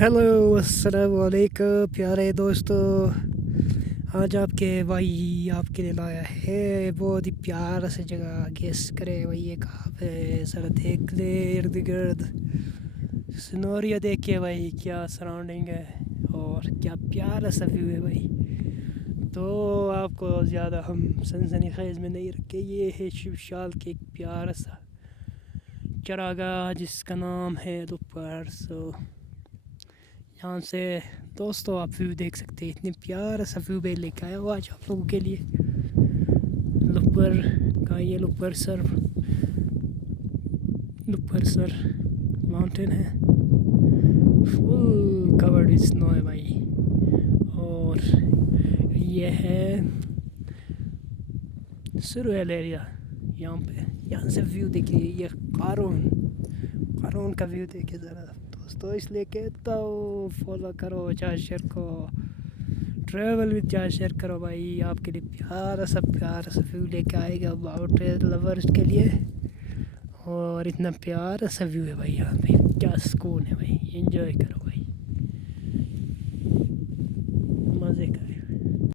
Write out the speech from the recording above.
Hello अस्सलाम वालेकुम प्यारे दोस्तों। आज आपके लिए लाया है बहुत ही प्यारा सा जगह। गेस करे भाई ये कहाँ पे है? ज़रा देख ले इर्द गिर्द सिनोरिया देखिए भाई, क्या सराउंडिंग है और क्या प्यारा सा व्यू है भाई। तो आपको ज़्यादा हम सनसनी खेज में नहीं रखे, ये है शिवशाल के एक प्यारा सा चरागाह जिसका नाम है लupghar। यहाँ से दोस्तों आप व्यू देख सकते हैं, इतने प्यारा सा व्यू मैं लेके आया हूँ आज आप लोगों के लिए। लupghar का ये लupghar सर माउंटेन है, फुल कवर्ड विद स्नो है भाई। और ये है सुरवेल एरिया। यहाँ से व्यू देखिए, ये कारून का व्यू देखिए ज़रा दोस्तों। इसलिए कहता हूँ फॉलो करो चार्जर को, ट्रैवल विद चार्जर करो भाई। आपके लिए प्यारा सा व्यू लेके आएगा माउंटेन लवर्स के लिए। और इतना प्यारा सा व्यू है भाई, यहाँ पे क्या सुकून है भाई, एंजॉय करो भाई।